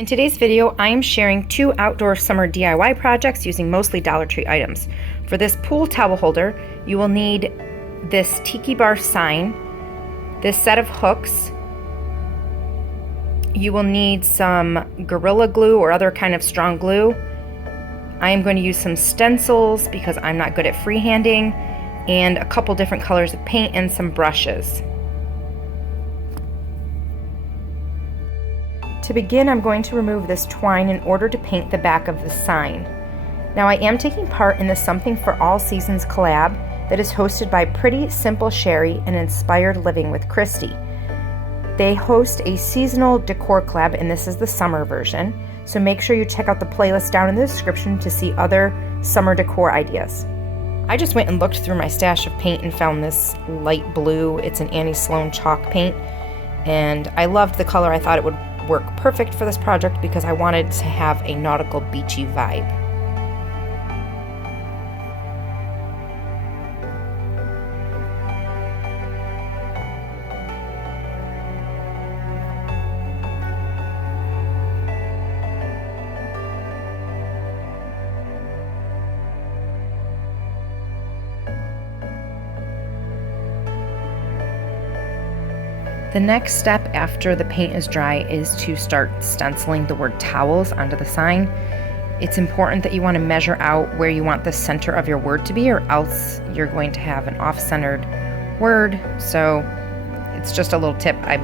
In today's video, I am sharing 2 outdoor summer DIY projects using mostly Dollar Tree items. For this pool towel holder, you will need this tiki bar sign, this set of hooks. You will need some Gorilla Glue or other kind of strong glue. I am going to use some stencils because I'm not good at freehanding, and a couple different colors of paint and some brushes. To begin, I'm going to remove this twine in order to paint the back of the sign. Now, I am taking part in the Something for All Seasons collab that is hosted by Pretty Simple Sherry and Inspired Living with Christy. They host a seasonal decor collab, and this is the summer version. So make sure you check out the playlist down in the description to see other summer decor ideas. I just went and looked through my stash of paint and found this light blue. It's an Annie Sloan chalk paint, and I loved the color. I thought it would work perfect for this project because I wanted to have a nautical beachy vibe. The next step after the paint is dry is to start stenciling the word towels onto the sign. It's important that you want to measure out where you want the center of your word to be, or else you're going to have an off-centered word. So it's just a little tip. I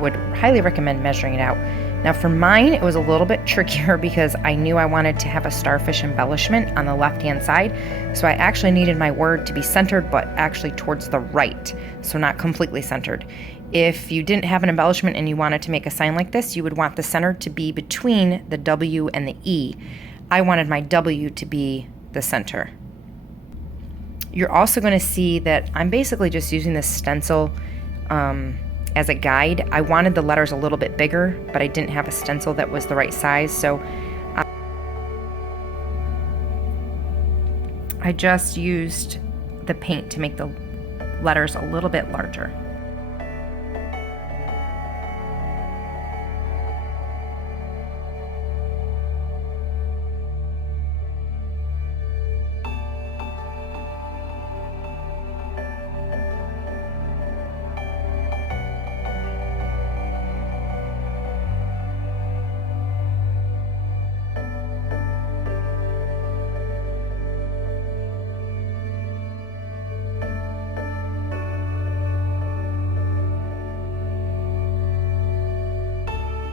would highly recommend measuring it out. Now for mine, it was a little bit trickier because I knew I wanted to have a starfish embellishment on the left-hand side. So I actually needed my word to be centered, but actually towards the right, so not completely centered. If you didn't have an embellishment and you wanted to make a sign like this, you would want the center to be between the W and the E. I wanted my W to be the center. You're also going to see that I'm basically just using this stencil as a guide. I wanted the letters a little bit bigger, but I didn't have a stencil that was the right size, so I just used the paint to make the letters a little bit larger.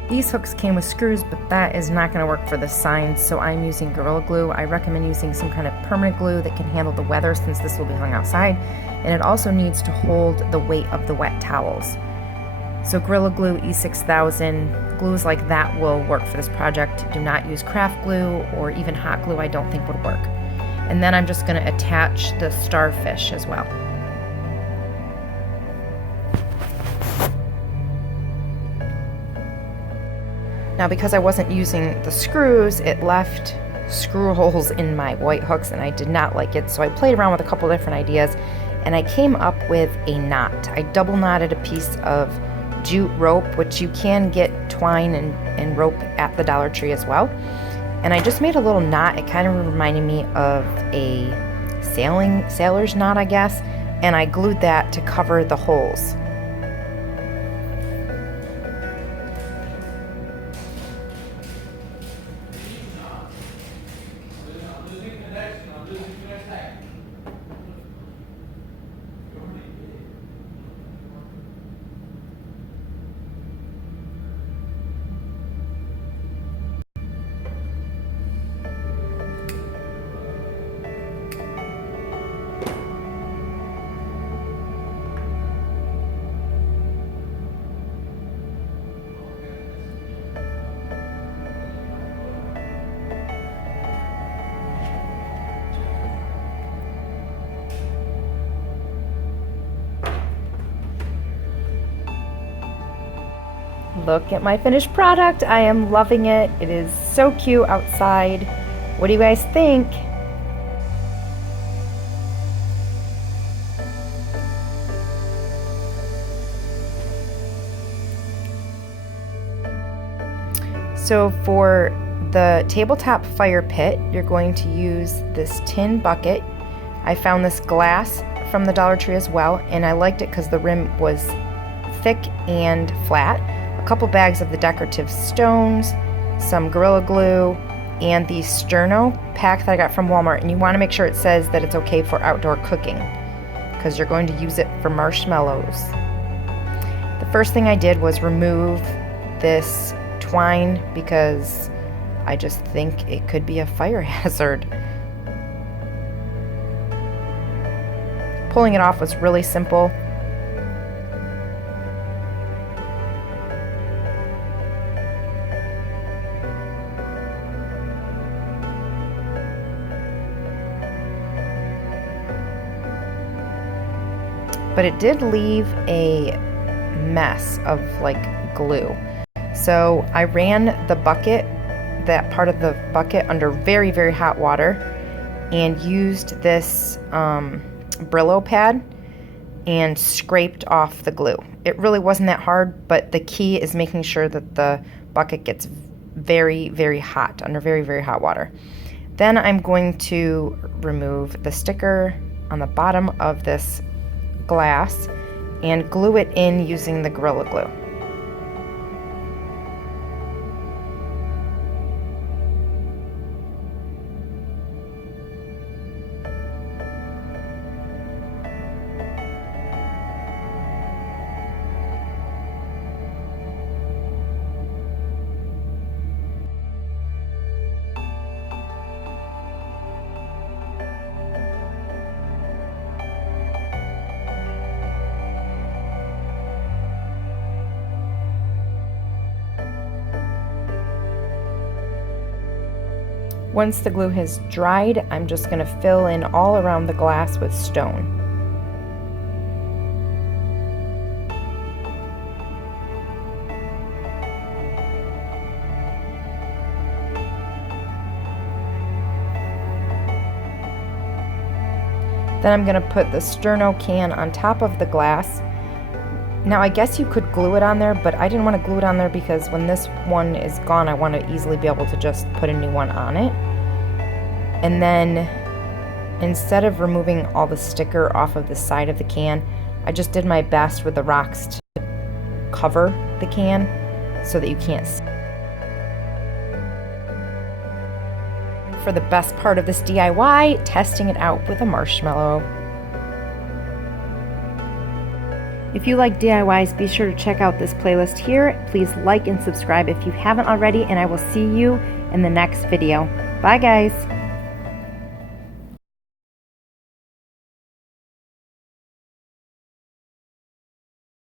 These hooks came with screws, but that is not going to work for the sign, so I'm using Gorilla Glue. I recommend using some kind of permanent glue that can handle the weather, since this will be hung outside, and it also needs to hold the weight of the wet towels. So Gorilla Glue E6000, glues like that will work for this project. Do not use craft glue or even hot glue, I don't think would work. And then I'm just going to attach the starfish as well. Now, because I wasn't using the screws, it left screw holes in my white hooks, and I did not like it, so I played around with a couple different ideas, and I came up with a knot. I double knotted a piece of jute rope, which you can get twine and rope at the Dollar Tree as well, and I just made a little knot. It kind of reminded me of a sailor's knot, I guess, and I glued that to cover the holes. Look at my finished product. I am loving it. It is so cute outside. What do you guys think? So for the tabletop fire pit, you're going to use this tin bucket. I found this glass from the Dollar Tree as well, and I liked it because the rim was thick and flat. A couple bags of the decorative stones, some Gorilla Glue, and the Sterno pack that I got from Walmart. And you want to make sure it says that it's okay for outdoor cooking because you're going to use it for marshmallows. The first thing I did was remove this twine because I just think it could be a fire hazard. Pulling it off was really simple. But it did leave a mess of like glue. So I ran the bucket, that part of the bucket, under very, very hot water and used this Brillo pad and scraped off the glue. It really wasn't that hard, but the key is making sure that the bucket gets very, very hot, under very, very hot water. Then I'm going to remove the sticker on the bottom of this glass and glue it in using the Gorilla Glue. Once the glue has dried, I'm just going to fill in all around the glass with stone. Then I'm going to put the Sterno can on top of the glass. Now I guess you could glue it on there, but I didn't want to glue it on there because when this one is gone, I want to easily be able to just put a new one on it. And then instead of removing all the sticker off of the side of the can, I just did my best with the rocks to cover the can so that you can't see. For the best part of this DIY, testing it out with a marshmallow. If you like DIYs, be sure to check out this playlist here. Please like and subscribe if you haven't already, and I will see you in the next video. Bye guys!